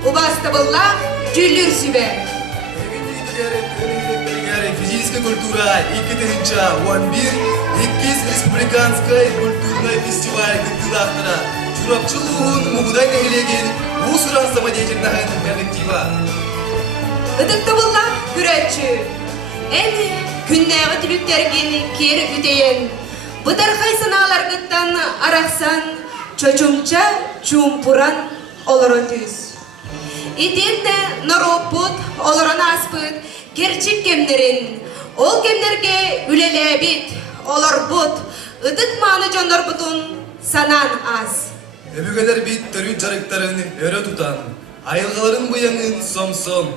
Убастабылла жүлір сүбе. Физическая культура, 2-11 республиканская культурная фестиваль кыттылақтыра. Чурапчылуын мұғыдай нәйлеген ұсыран самодеятельнахын коллектива. Ыдықтабылла күрәтші. Әні күннәғы түліктерген кері үтейін. Бұдарқай сыналар кыттан арақсан, чочумча чумпуран олыры түз. Итенде наропут олырын аспыт, керчик кемдерин. Ол кемдерге үлелебит, олар бұт, ыдық маны жондар бұтын санан аз. Өбігелер бит түрін жарықтарын өрі тұтан, айылғаларын бұяңын сом-сом,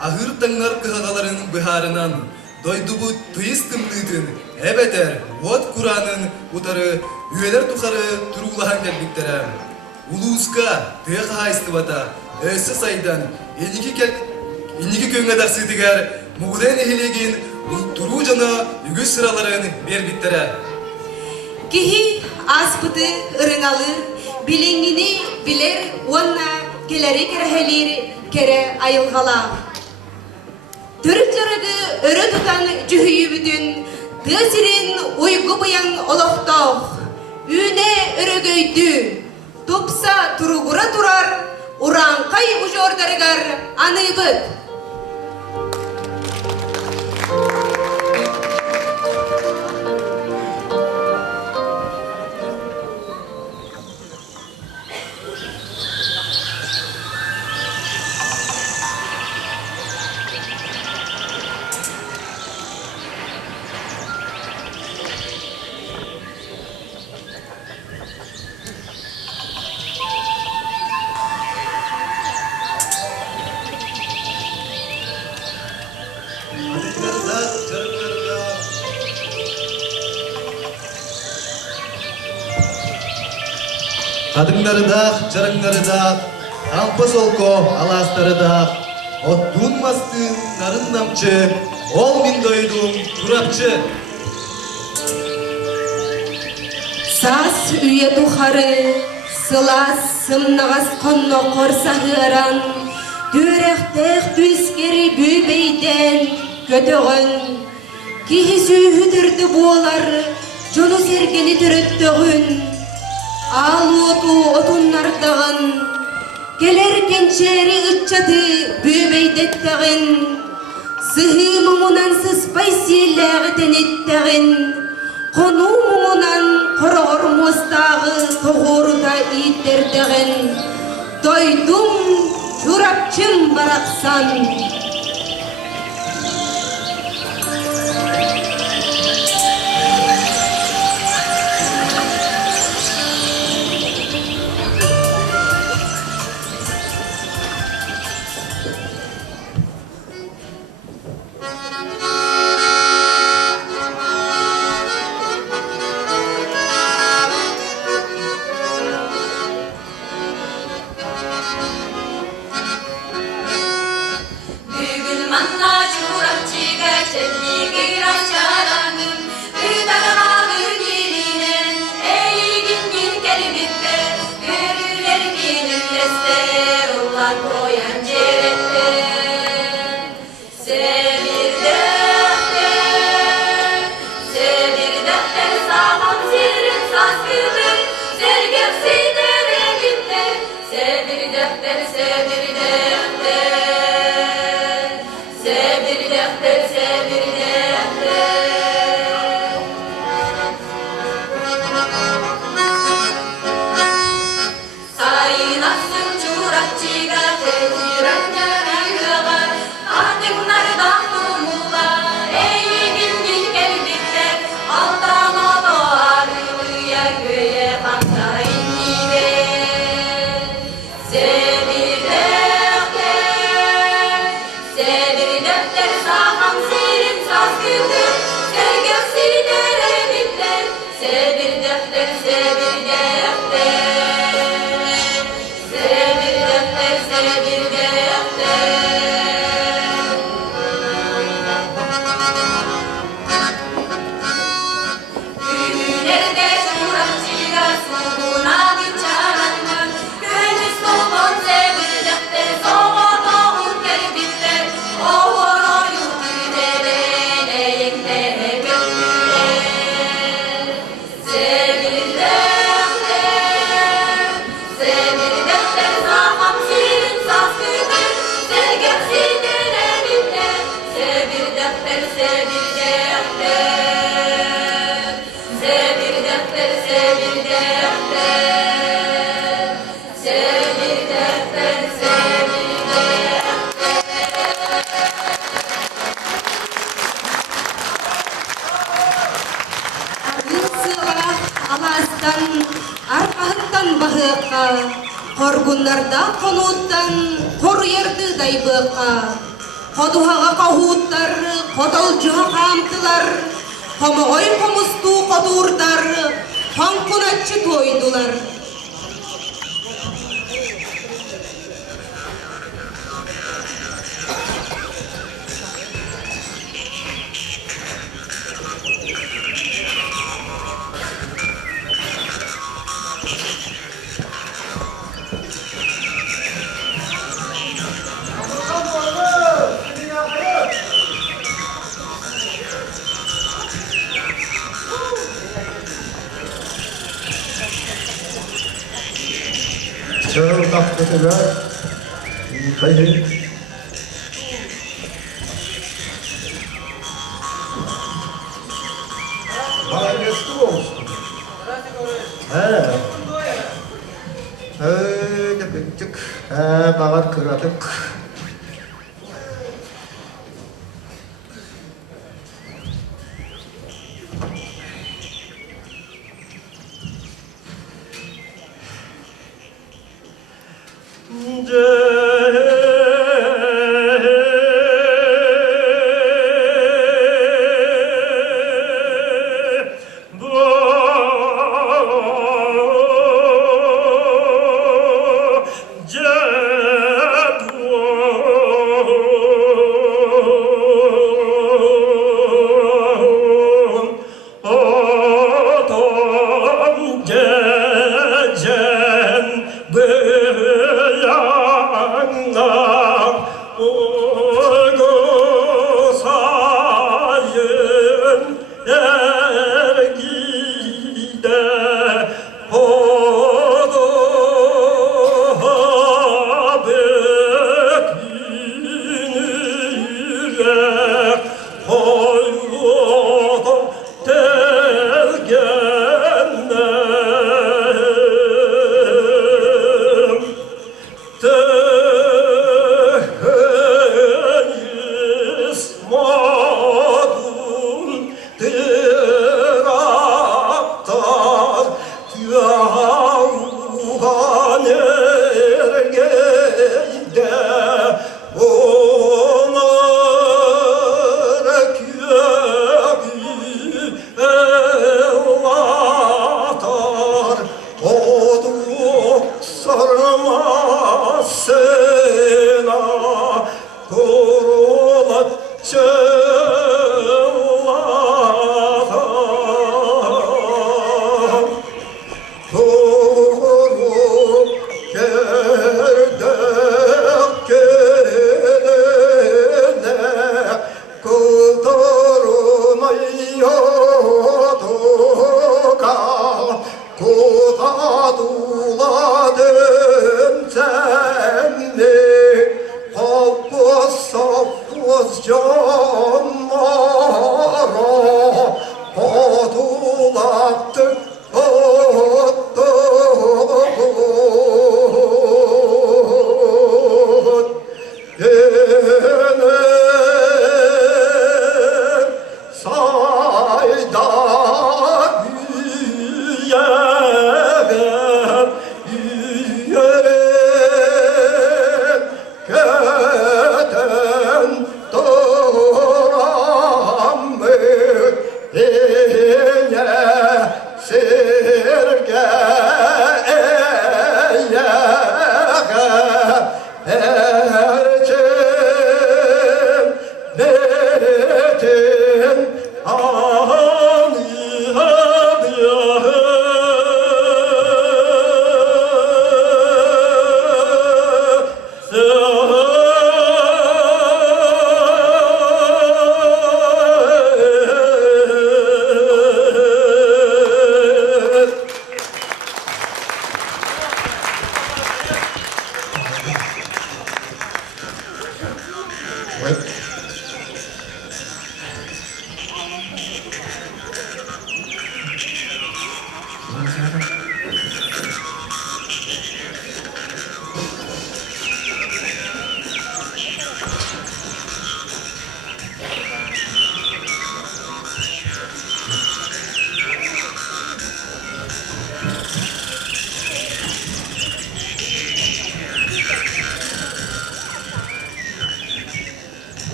ахыр таңнар кығағаларын бұхарынан, дойды бұт тұйыз кымдытын, әбәтер, от құранын ұтары, үйелер тұқары тұруғылаған кәлбіктері. Улуызға, тұяқ хайсты бата, өсі сайдан, енекі көнгә дарсыдығар, мұғыдай нәхелеген тұру жана үгі сыраларын бербіттері. Кихи аспыты ырыңалыр, билиңini билер, онна келері керәхелері кере айылғала. Түрік жарығы өрі тұтан жүхүйі бүтін, тәсірін ойғы бұян олықтау, үйне өрігөйді, топса тұруғыра тұрар, Уранқай ұжордарығар анығыд. Kadınları da, çarıkları da, kampas olko, alasları da, ottun mastın, narın namçı, ol min doydum, turapçı. Sas üye tuharı, sılas sımnağas konno korsahıran, dürektek düzgeri bübeyden kötüğün, kihi sühüdürdü boğalar, jonu sergeni türüttüğün, al otu otunlardağın, geler kençeri ıççatı bübeydetteğin, sıhı mumunan sıspay siyellağı tenetteğin, konu mumunan korogor mustağı toğuruda iyitterdeğin, doydum çurapçım baraksan. Sugunağın çağırdı, gönlü solun sevir defter bıqa, korgunlarda konuttan koruyardı day bıqa. Koduhaga kahutlar, kodalcıha kamtılar, komogoy komustu kodurlar, konkunatçı toydular. 저 깍두기가 거의 말할 수가 없어. 즉, 바가 그라도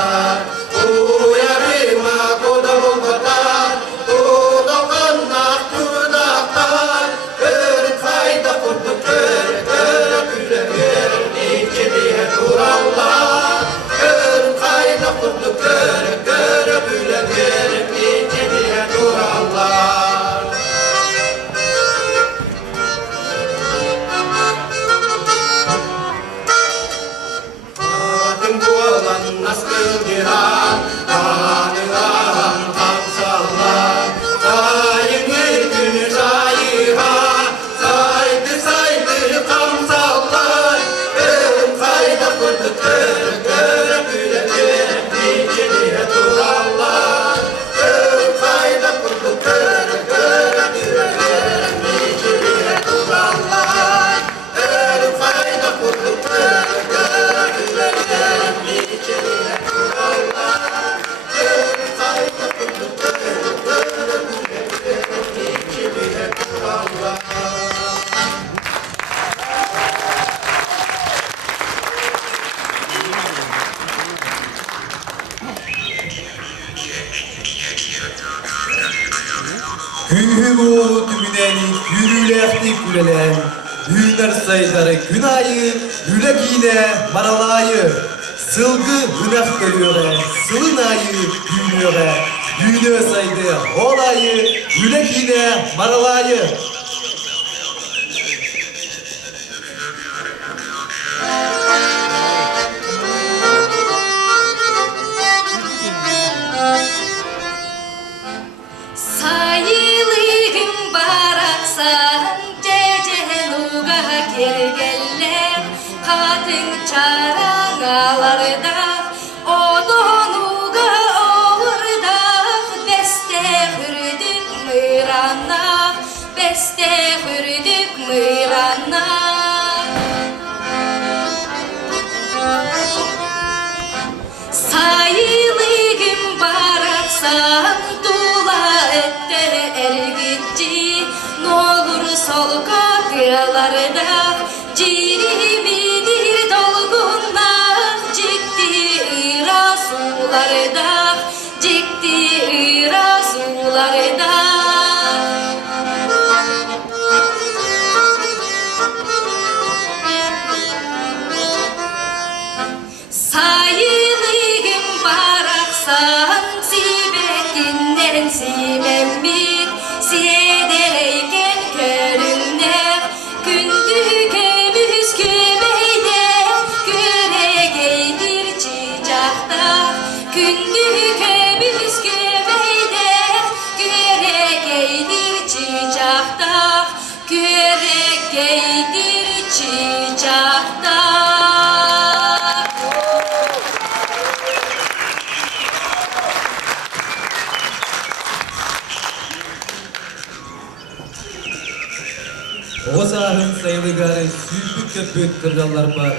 batar, uyarıma kodamın batar, Tuğdakan nak turdaklar, kır kayda kurdu kır, kır güle kır, niçe diye durallar, kır kayda kurdu kır, kır güle kır, niçe diye durallar. Kadın bulan nasıl girer, kanın ağam kapsallar, sayını günü sayıha, saydı saydı kamsallar, kır kayda kurdu kır, kır güle kır, niçe diye durallar, kır kayda kurdu kır, kır güle kır, niçe diye durallar, kır kayda kurdu kır, kır güle kır, niçe diye durallar, kır kayda kurdu kır, kır güle kır, niçe diye durallar. Hühü tümüneni yürülekti gülelen, hüner saydarı günayı, yülek yine maralayı. Sılgı hünek görüyor, sılınayı gülüyor, düğünü saydı olayı, yülek yine maralayı. Sayılığım baraksan cecenuga kirgeller kadın çarağalarda odonuga oğurda beste hürdük mırana beste hürdük mırana. Sayılığım baraksan dua ette ergitçi n'olur sol kapılarda ciribidir dolgunlar cikti rasularda cikti rasularda. Sayılığım baraksan sibetinden simembir siyedereyken körünler kündüke büskümeyde küregeydir çiçakta kündüke büskümeyde küregeydir çiçakta küregeydir çiçakta. O sahın sayılıgarı süzbük köpük kırgallar var.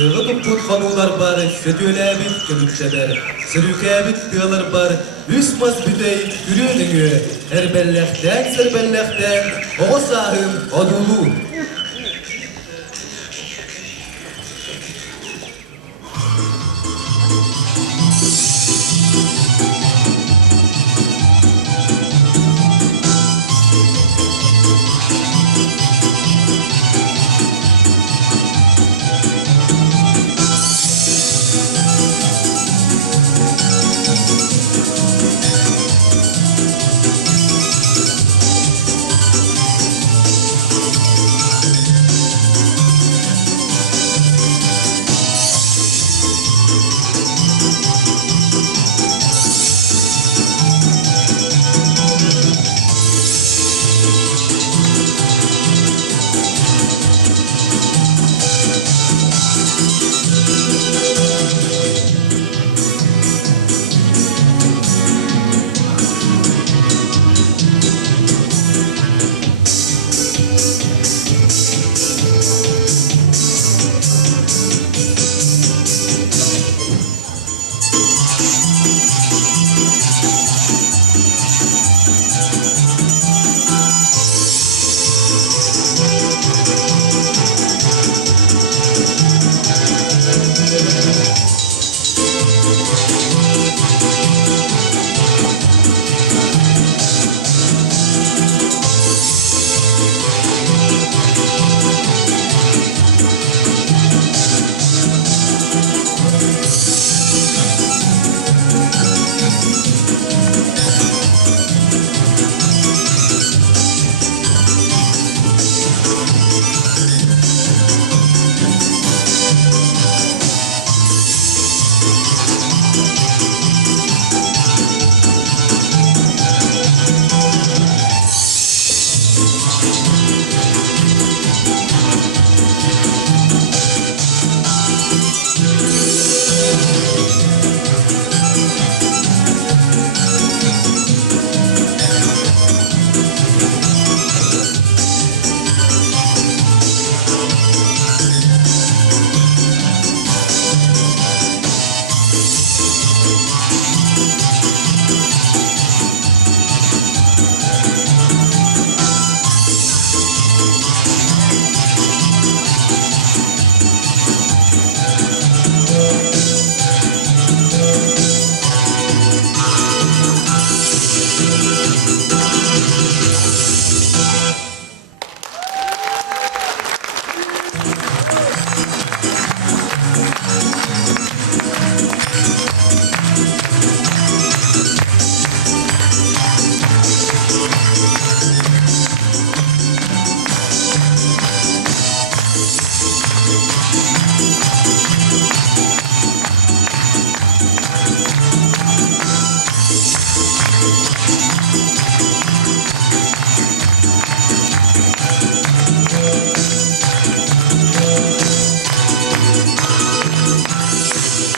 Iğı tupput kanular var, sötülebit gülükçeler. Sürükebit kıyılar var, üsmaz büdey gülününgü. Erbellekten serbellekten, o sahın odulu.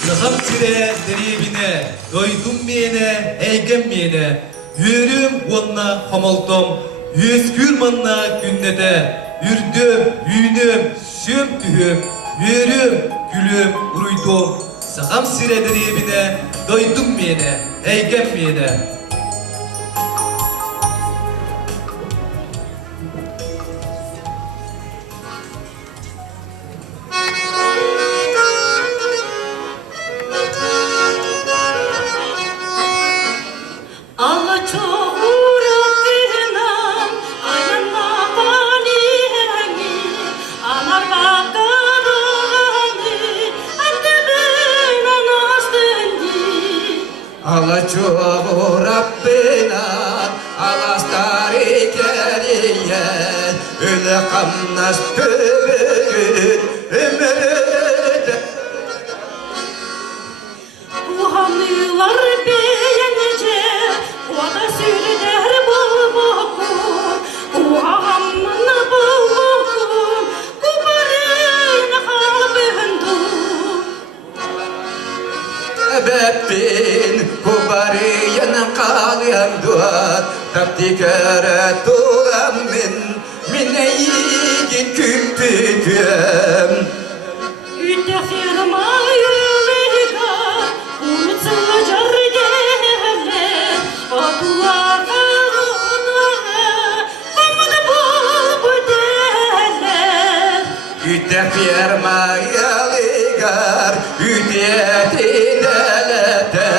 Saham sire deribine, doydum miyene, eygem miyene, yürüm onna homoltom, yüz kürmanna günnede, ürdüm, yünüm, şüm tühüm, yürüm, gülüm, uruydum. Saham sire deribine, doydum miyene, eygem miyene. Allah çok uğraştıran ayağına paniyeni anar bakarani adımın anastındi Alaçoğu Rabbina alastari keriye öyle kamnas tübün ömürde bu hamlılar beğenince o da söyler bu boku bu hamını bu boku bu barın halbındu Ebebbin kubariyen kalyan duat Taptikere turam min eygin küpüdüm Üttefirma yürüyga unutulacak derler Adular ağına Amına bu derler Üte firmayalıgar Üdiyeti delete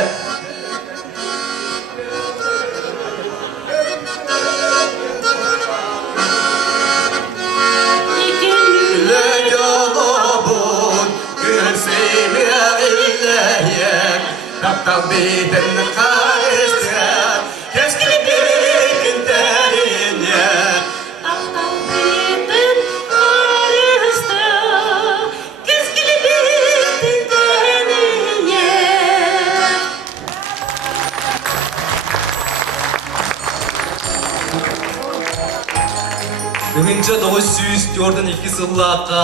İkin Le yolubun Gülsimi illeyem Taptal bidin karıştıran Keskili bidin derinye aptal bitin karıştı Keskili bitin deniye Бүгінче 942 сыллаққа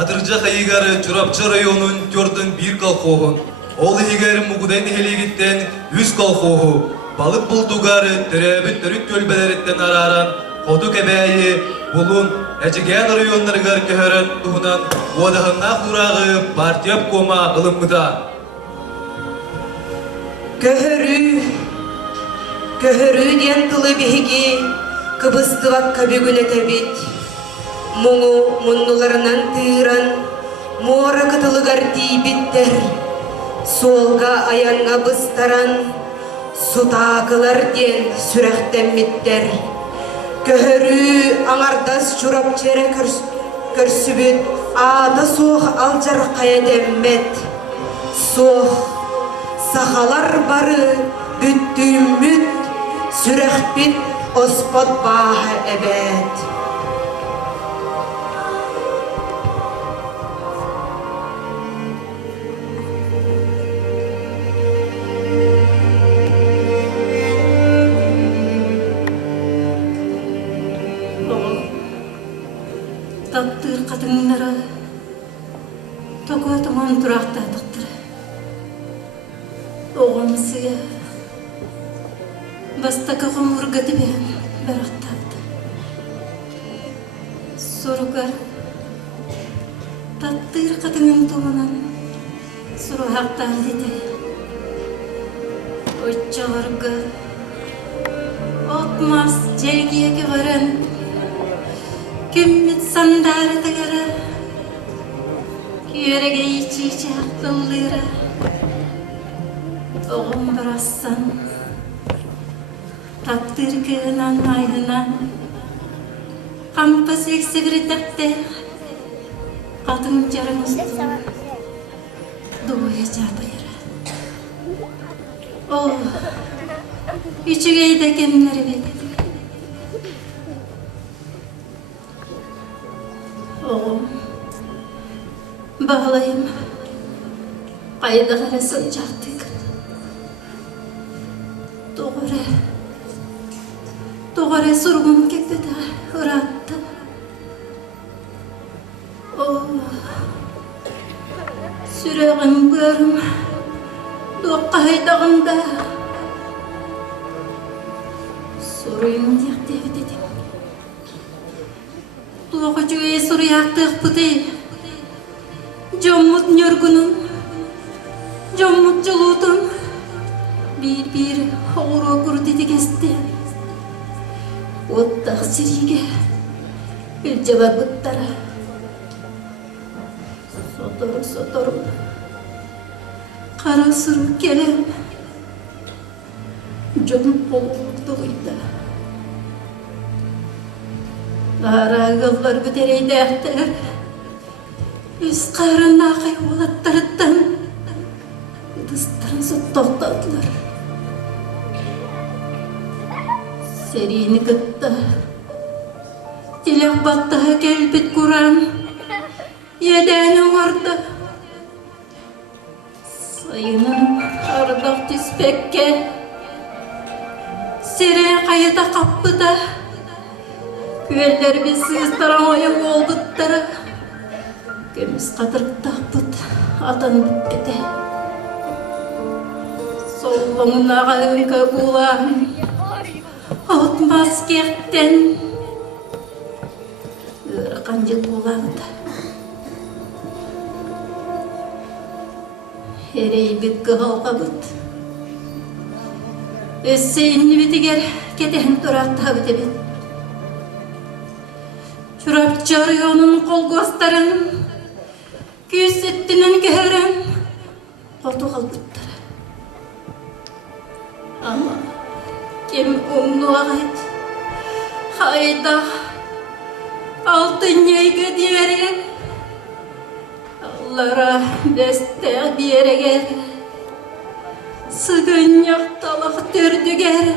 Адыржа қайығары Чурапчы районын көрдің бір колхоғын. Ол егер мұғыдайны хелегіттен 100 колхоғы. Балық бұлтуғары түрәбіт түрік көлбелереттен араран Қоду кәбәйі бұлын әжіген районларғар көхірін тұғынан Одағына құрағы партияп кома ылымыда. Köhörü diyen tılı bihigi, kıbıstıvak kabigüle tebit. Muğu munnularından tığıran, muğara kıtılıgar bitter. Solga ayanga bıstaran, sutakılar diyen sürekten mitter. Köhörü anardas çurap çere körsübüt, ağda soğuk alcar kaya demmet. Soğuk, sahalar barı, büttüğümüt, sürehbit ospot bahı ebed. Таптыр қатыңнары Тоқы тұман тұрақта тұқтыры Оғымсыя Бастақы ғымырғыды бен бәріқтапты Соруғар Таптыр қатыңын тұмынан Сұру хақтар деді Өтчағырғы Отмас желгеге ғарын Кümmet sandarı tıgırı Yörege içici akıllıra Oğum bırassan Taktır kığınan aydından Kampı seksi bir depte Kadın carımızdı Doğuya çarpıyırı Oh Üçügeyi de kendileri bekledi Oğlum, bağlayayım. Kayda karasın çaktık. Doğru surgun kekti de ırattı. Oh, süreğim börüm, doğaydağımda. Suruyum diyekti dedim. Doğucuya suruyaktık bu değil. Jommut njörgünüm, jommut jolutum. Bir oğru kurdu kesti. Ottaq sirige bir cevabıttara. Sotoru. Kara sırık gelem. Jon oluktuğuyda. Kara ağıllar bütereyde ahtar. Üst karına kaybolatlardan. Dıstırın sotoqtadılar. Serini gıtta. Dilek battaha gelbet kuran. Yedeni vardı. Sayının ardaq tüspekke. Sere kayıda kapıda. Küveller bir sığıstıran oyun oldutları. Gömüz kadırık taqpıt. Atan bitpete. Solğununa qalınka bulan. Otmaz kekten. Irqancı bulandı. Herey bit gıhalqa bit. Össeyinni bitiger keten durakta bit bit. Çurap çarıyonun kol gösteren. Küs ettinin geheren. Koltuğal bittara. Ama kim umnu ağayt. Hayda. Altın yeyge diyerek. Allah'a beste bir yere gel. Sıgın yaktalak dördüger.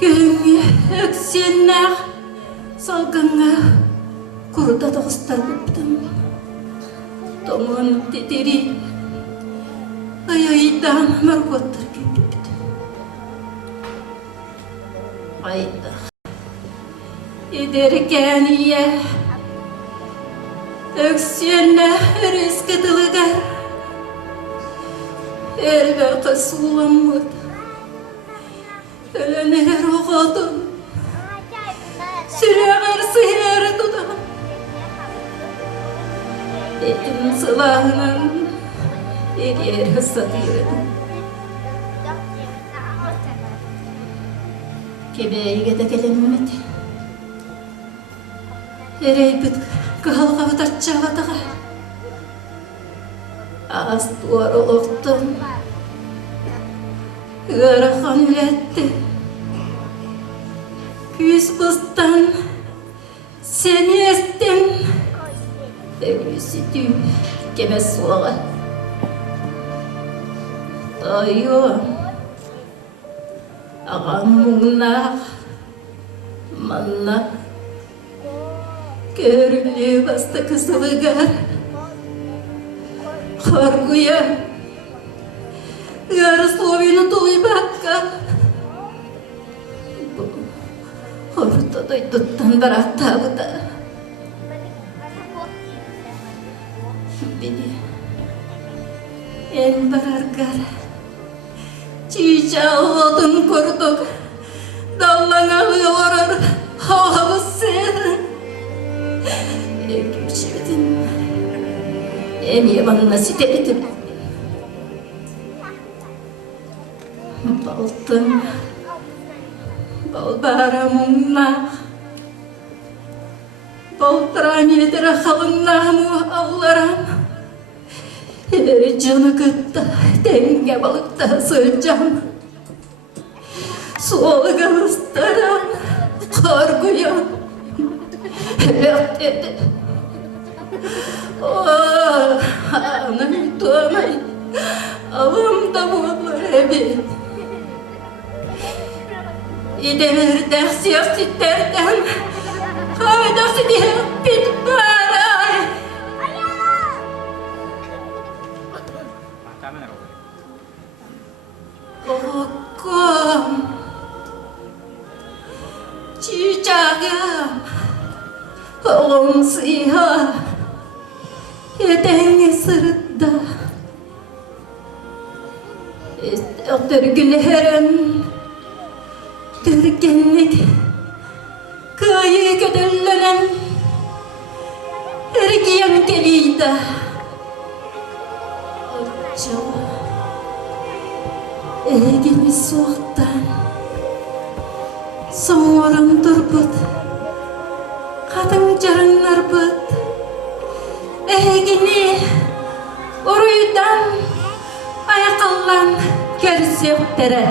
Göğünü öksyenler. Salgınga kuruda dağıstar bıptım. Tomun titiri. Ayaydan margottır küpüptü. Ayda. Ederken iye. Öksyenler eskıdılıgar. Elbette sulanmadı. Öleneler oğadım. Süreğer sıyar dudam. Etim sılağının bir yer satıyordum. Kebeğe de gelinmedi. Erey bit kıhalga bit aççağıdığa. Az duvar oluqtum. Garahan üretti. Küs bıstan seni estim. Ölüsü tüm keme suağa. Dayıyorum. Ağam muğnaq. Manna. Görülü bastı kısılıgar. Korkuya. Yarı slovini duybakka. Ortada tuttan baratta bu da. Beni en barargar. Çiğca odun kurduk. Dallanalı orar. Havı sen. Eküçüdün. En yamanına siteledim. Baltın. Balbaramınna. Baltıran yedir halınnamu Allah'ım. Her canı gıtta denge balıkta sığacağım. Sualga ıstaran korkuyan. Yok dedi. Oh, anam tuğamay. Avım da bulur evi. İdeler dersiyat sitlerden. Haydası diye bitmez. Okum, çiçeğim, oğlum siyah, yedeğini sırıtta. Törgülerim, törgenlik, kıyı gödüllenen, ergiyen geliydi. Acaba, egini soğuktan, soğurum durbut, kadın carınlar bıt, egini uruydan, ayakallan, görsük tere.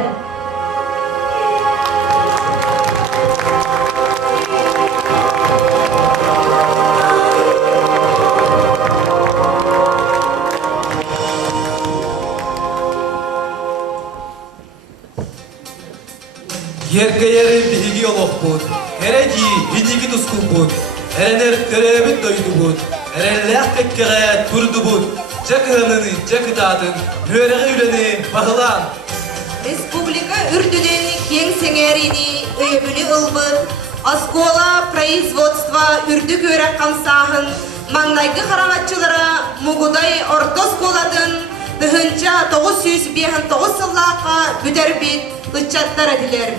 Yerge yeri bihigi yolok bud, hereci hidigi tuskun bud, erener törebit doydu bud, erelleğ kekkere turdu bud, çakıhanını, çakıtatın, nöreği üleni, bahılan. Республика үрдүнен кең сеңерини өйбүлү ылбыт, Оскола производства үрдүк өрәк қамсағын, маңнайгы қараңатчылара Мугудай орто сколадын дыхынча 909 сыллаққа бүдәрбит ұтчаттар әділер.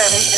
Illa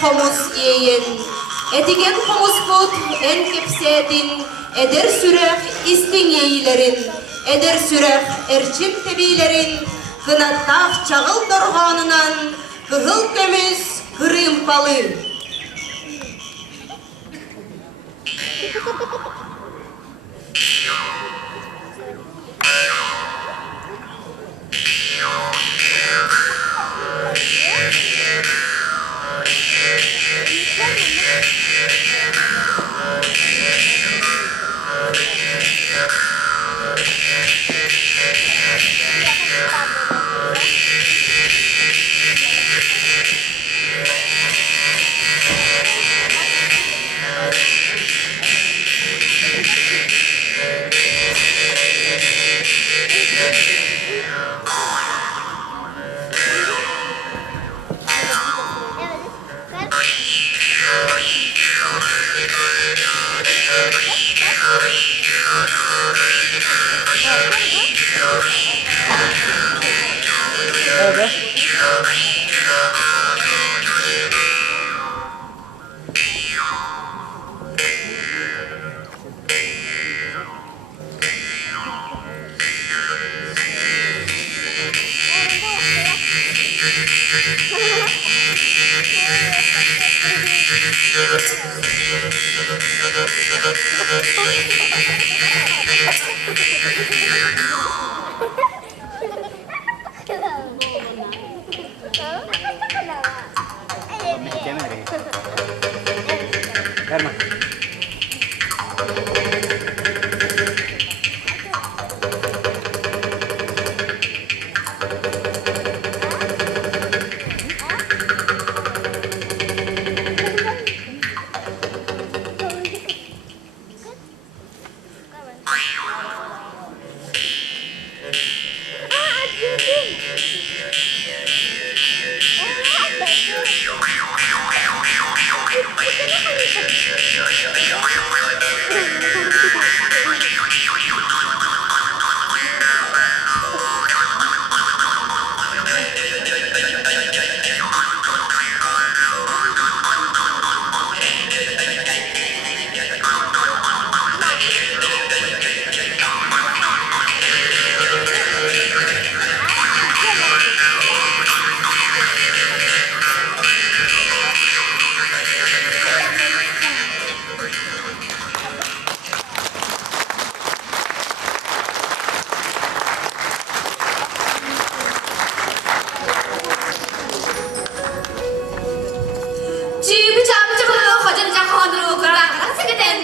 komus yeyin. Etigen komus bud en kepsedin. Eder sürek istin yeyilerin. Eder sürek erçim tebilerin. Kınattaf çağıl dorğanınan. Kıhıl kömüz kırım balı.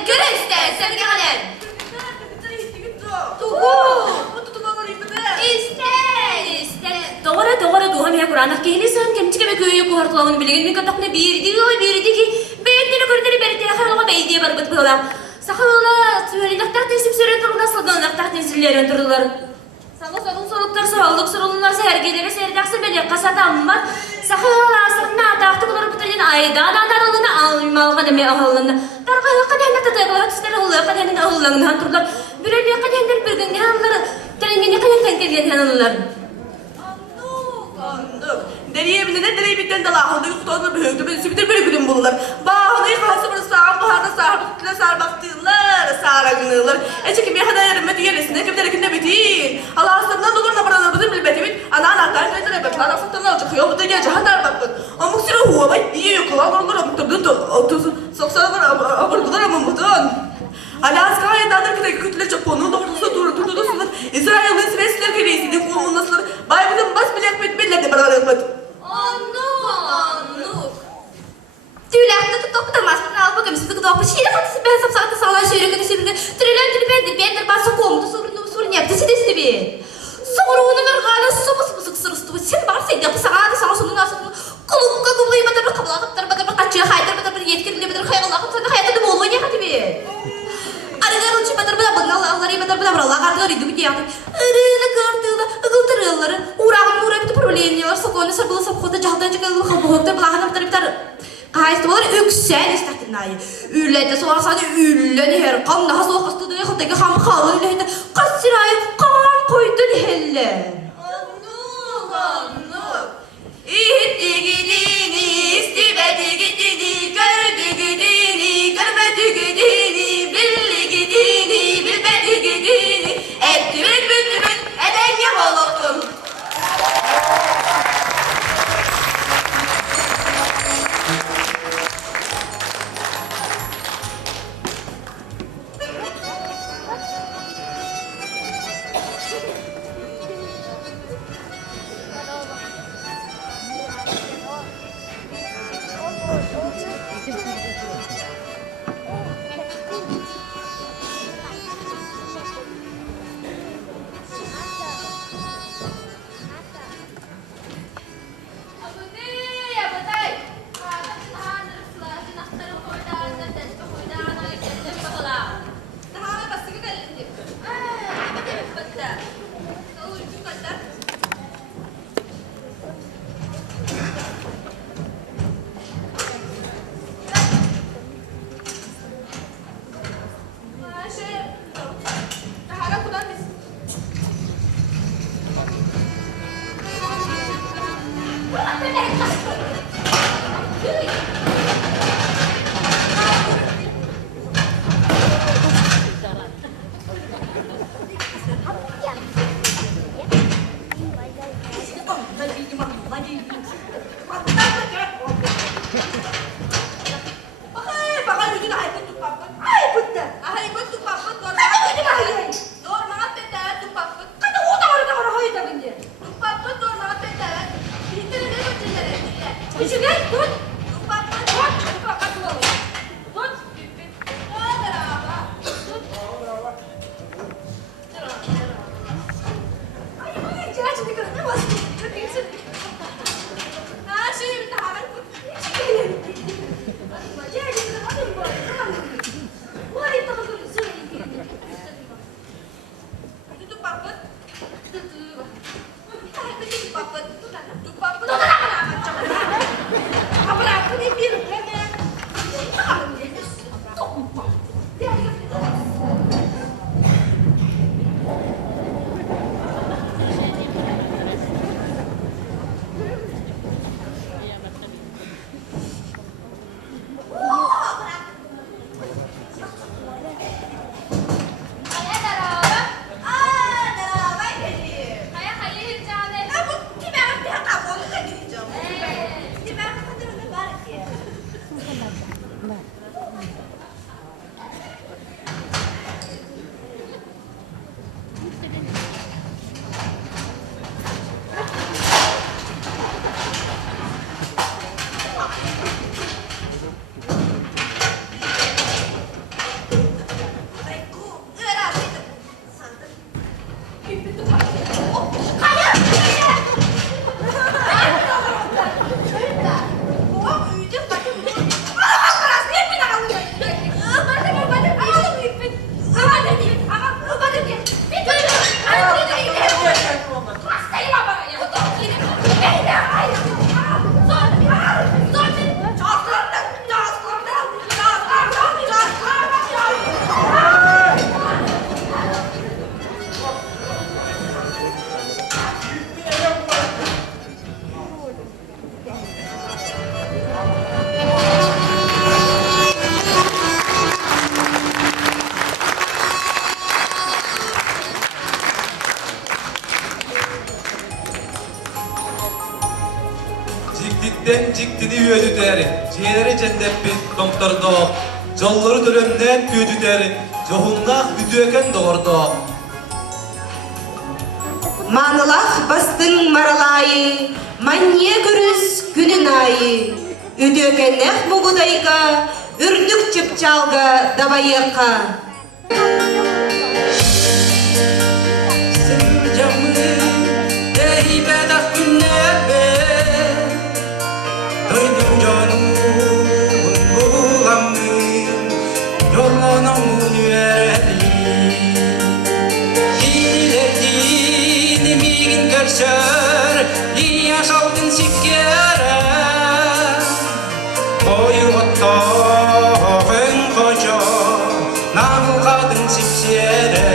Göreste, sergi galen. İste. Doğru doğum ya Kur'an'a gelirsen kimçike bir köyü kuhartılağını bilgin mi katakne birdi ki beyetleri görünleri berite harlama beydiye barbıt böyle. Sakala söyleyinaktar tesip söyleyin durumda saldanaktar tesiplerin durdular. Sağ soluklar sorulunlar sergileri seyredaksı bile kasada amma. Sakala asırına tahtı buları bitirin aydan adarılığını almalga deme ahılını. Dargaya kadehne tatayıqlara tüsleri oluyor kadehne ahıllarından durdular. Büreliye kadehne bir gün yanları terengene kadehne gelgen yanılırlar. Deriye bilene dereyi bitten dalağında yuqtağını büyüktü. Ben sübidir bir gülüm bulurlar. Bağını yıkası bir sağ baharda sağırlıkla sağırbaktığınlar, sağıragınırlar. Eçekim bir kadar yarım diyeresinde kimderekinde bitin. Allah aslandan olurla buralar bizim bilbetimin. Ana anahtar kaydır ebekler asıktan alacakıyor. Bu da gece hadar bakın. Amuk sıra huva bay. İyi yukular olur amukturdu. Soksalar aburgular amumudun. Alaska ayetlerdir ki kütle Japonu doğrusu durdu sınır. İsrail'in sivesler gereğisinin kullanılmasıdır. Baybil'in bas bilek betmeler de beraber yapmadı. Anlık. Tüylekte tutuklamaz. Al bakalım sizi gıda yapmış. Yine katısı ben sapsakta sağlar şöyle kadar sebebinde. Tüylen tülü bendir basa komdu sorun yaptı sidesi bir. Sonra onunlar gala sıvı sırıstı. Sen varsaydı yapı sağda sağ sonun asılını. Kulukka kuvlayı badar bakabla kaçıyor. Haydır badar yetkili badar hayalakı sana hayatı da bolluğu ne katı bir. Arıgar uçu badar Allah'ları badar Allah kardılar idi bir diyatı. Arığını kırdığında ıgıltırıyorları. Uğrağın bir problemiyorlar. Sokağını sabılı sapkota cahdan çıkarılı kapıhıktır. Bulağını bitar. Kayıstı olar öksen istaktın ayı. Ürlerde soğan sadece ürleni her kan daha soğuk astığı yakıldaki ham kalın ilahinde. Kaç sırayı kan koydun helle. Anlık. İhitti gidini, istimedi gidini, gördü gidini, görmedi gidini, billi gidini, bilmedi gidini, etti bülbül, eden yavalaktım. Egeleri cendeppit domptordok. Jolları törönden köjüter. Johunnak ütüeken doğurdok. Manılaq bastın maralayı, manniye görüz günün ayı. Üdögennek mugudayga, ürdük çıpçalga dabayıqa. Sırcamı deybedak günlebe. Doydum canımın bulamın, yolunun yüreği. Hilerdin migin görser, yaşaldın sikkere. Koyu ottağın koca, namı kadın sipsiyere.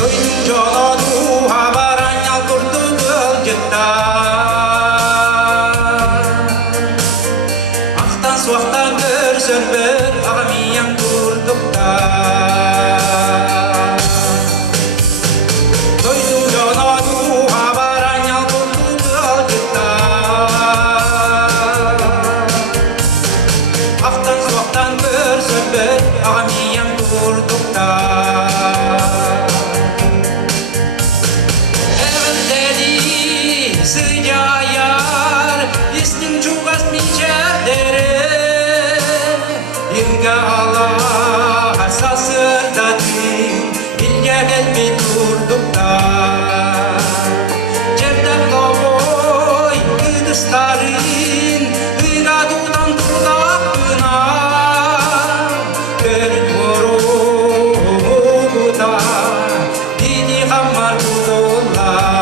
Doydum cana duha baran yal kurdu gılcıtta. Aktan suaktan görsön bir ağamiyem durdukta. Doydum cana duha baran yal kurdu gılcıtta. Aktan suaktan görsön bir ağamiyem durdukta. Sıcayar, istin çugas miçerdere. İlge Allah sasırdadım, ilge gelmi durdukta. Cerdem kavoy, kıdısların, ıradudan dudakına. Görün vurumu da, didi kamar bulurlar.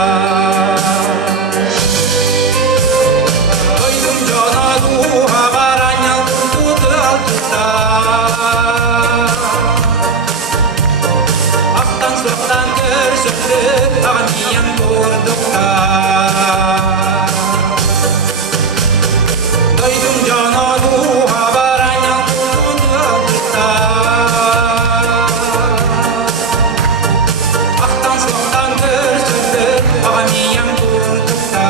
Doydum cana duha baran yal kurdu gılcıtta. Aktan suaktan görsöndük ağamiyem durdukta. Doydum cana duha baran yal kurdu gılcıtta. Aktan suaktan görsöndük ağamiyem durdukta.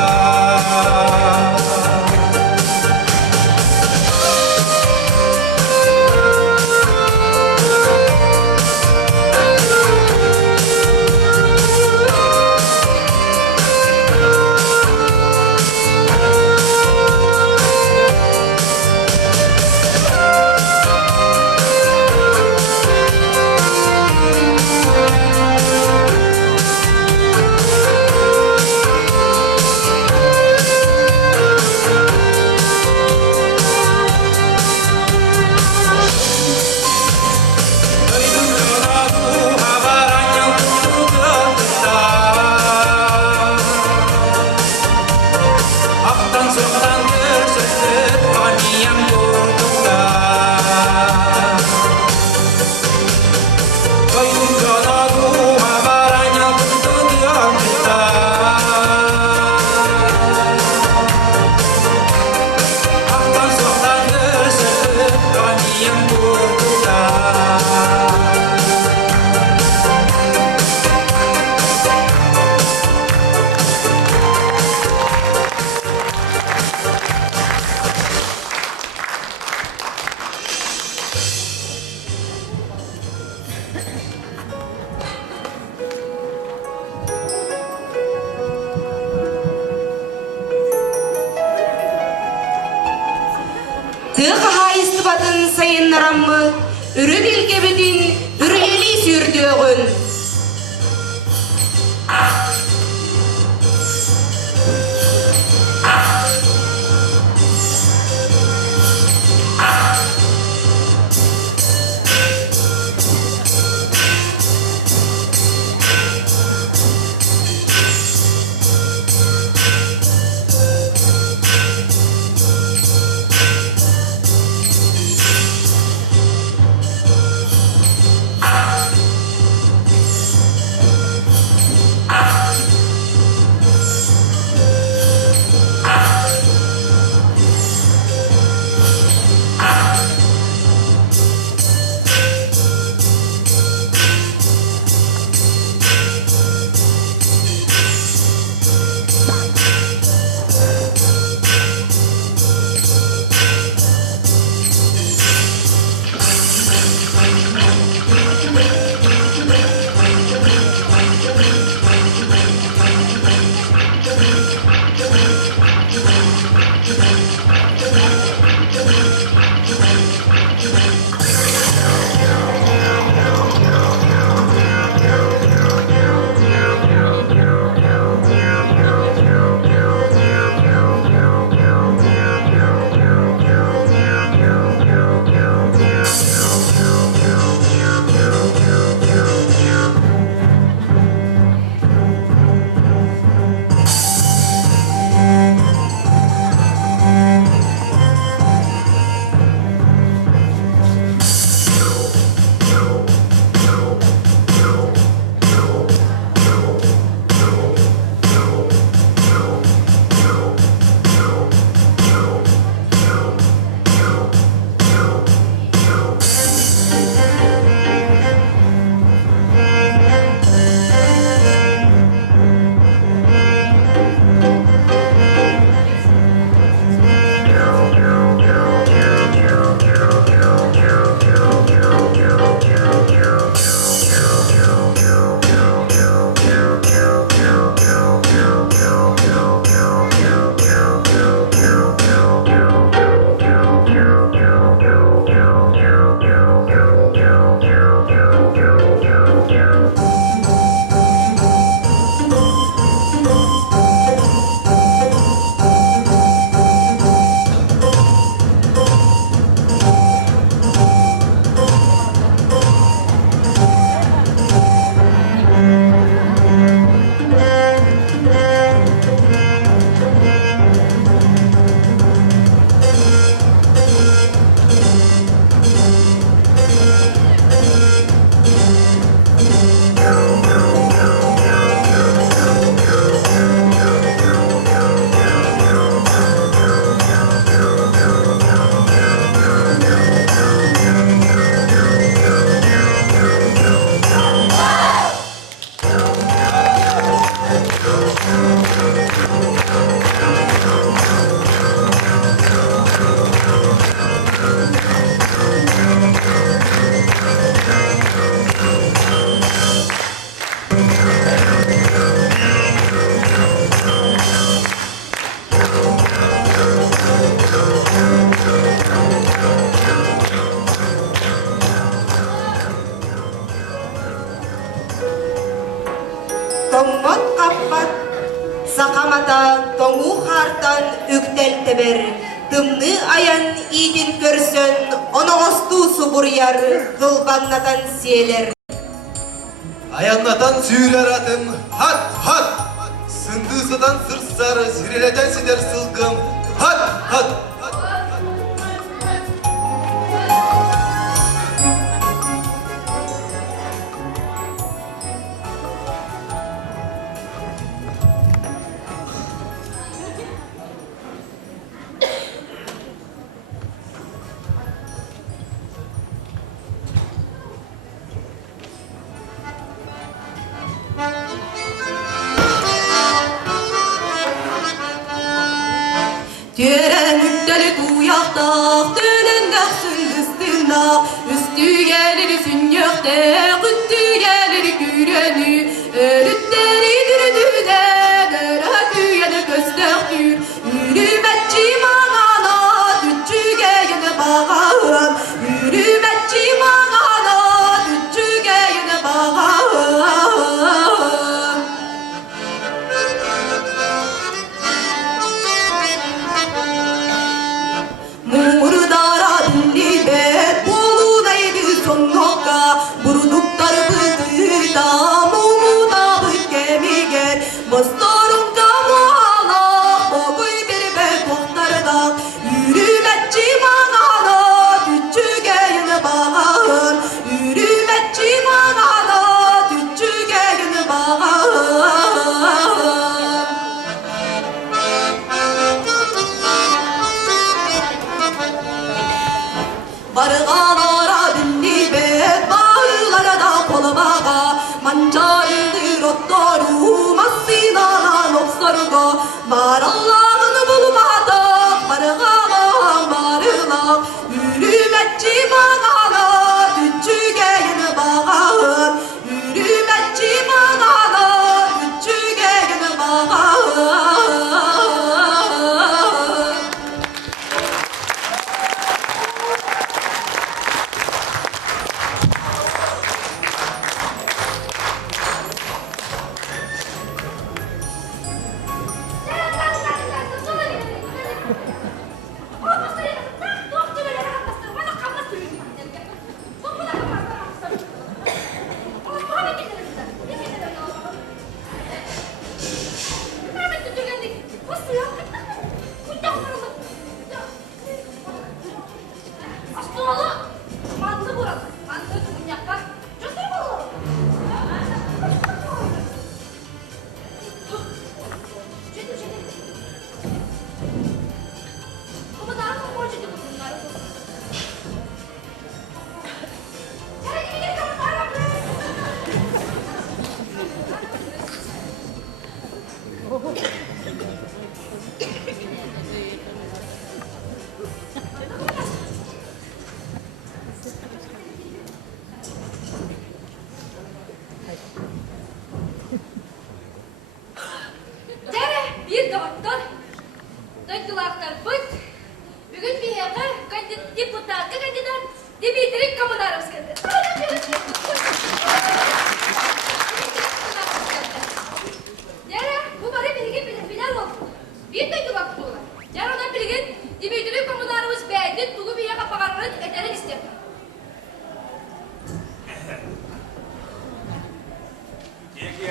Doydum cana duha baran yal kurdu gılcıtta. Aktan suaktan görsöndük ağamiyem durdukta. Doydum cana duha baran yal kurdu gılcıtta. Aktan suaktan görsöndük ağamiyem durdukta. Tığı hayıstı batın sayınlaramı, ürü bilgebedin, ürü eli sürdüğün. ata tomu hartan üktel teber. Tımны ayan idin körsön, onu ostu buryar, kılbannatan siyeler. Ayanlatan süyler atım, hat hat. Sındığısıdan sırsar, zireleten sider sılgım, hat hat. Tören ükteli tuyakta, tönünden sündüstünna, üstü gelir sünyökte, güttü gelir gürönü, ölütleri dürüdüden, örötüyene göstöktür, yürümetçi mağana, tüccügeyene bağağım, yürümetçi mağana, tüccügeyene bağağım. Murdara dilli bet bolunaydı sonnoka buruduklar bıdıda mumuda bıt gemiger bastorun kamuala boguy bir bet muhtarda yürümetçi mağana tüccügeyine bağın yürümetçi mağana tüccügeyine bağın. Barıgalara dilli bet, bağırlara da kolabağa, mancarıdır ottoru, massinana noksorugo, var Allah'ını bulmadı, barıgağa barıla, yürümetçi mağana, tüccügeyine bağın, yürümetçi mağana, tüccügeyine bağın.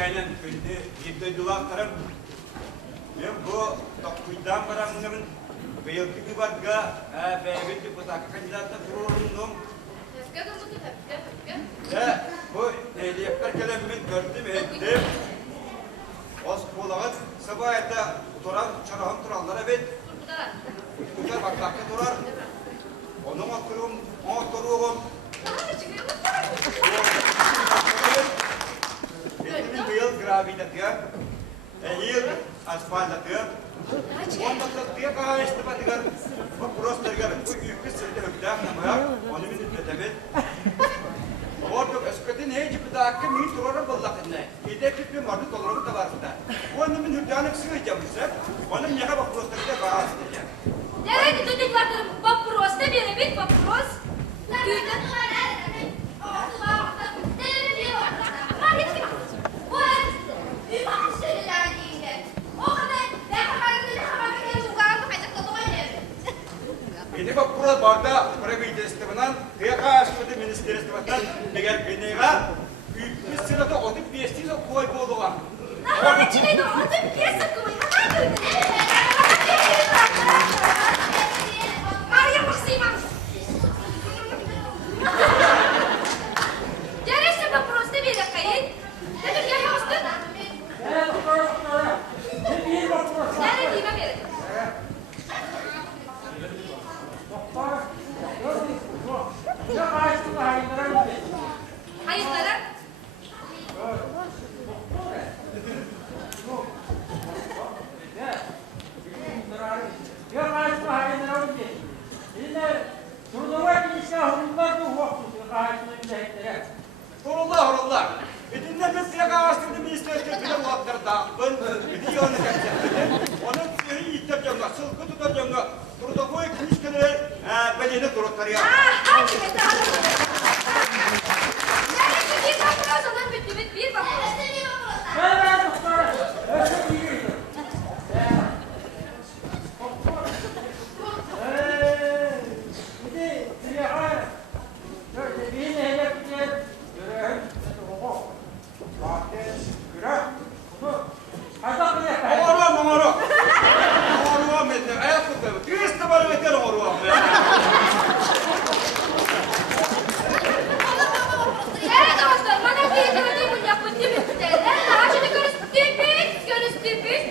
Aynen günde yedide dulaklarım. Ben bu tokuydan paramın belki bir barga belki bu takı kandidatı kurulundum. Ya bu ehliyetler kelimini gördüm ettim. Oskolagat sabah ete turan çarahım turanlara bet. Bunlar baktakta durar. Onun otururum. Bir yıl gravide diyor. Yıl asfalta diyor. Onda diyor ki işte bakıyor. Bu prosper gör. Bu yükü sırtı öptüğüm namaya. Onu bir nitemet. Orada eskiden hiç bir dakika mi turara ballakında. İdek bir mardı doları da vardı. Onu bir nütyanık sığacağımızsa. Onun yaka bak prosper'de bağırsın diye. Nerede çocuklarım? Bak proste bir bit bak pros. Düğünden bu Ini bak burada barda правительстводан, кыяқашты министерстводан егер бенега 300 сылата отып 500 кой болуға. Нахана чилейді, отып кесі кой. Мария Максимовна. Дәресі вопрос не бере қайын. Дәдір я яусты? Дәрі дейме бере. Hayırlara? Horullah. Edinle biz kıyaқашты министерстводан bilen uattırdan, bir yönü kapsattık. Onun sürü yittep jonga, sılkı tutar jonga, трудовой книжкалар бәлені тұраттар я. Bir вопрос, ondan bitti, bir вопрос. Oğruğa metin, ayak tutuyor. Kısta bana metin oğruğa. Evet dostlar, bana bir yıkıladığı bu yapın demişler. Daha şimdi görüstüpüz.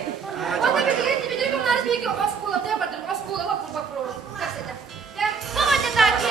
Onda bir de bunlar bir oskula, demedim, oskula bak. Kasete. Ya, bana da takip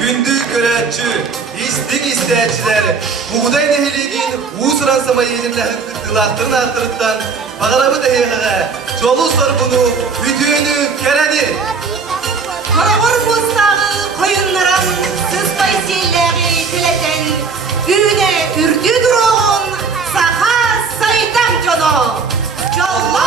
Gündüz göretçi, istik isteyiciler, buğday nehiligin uğusuran samayı elimle hıkkılaktırın artırıttan, bağlamı dehiyağa, çolu sor bunu, videonu keredi. Karavur mustağı koyunlaram, sıspay selleri dileden, güne ürdü durun, saha saydan cano. Jolma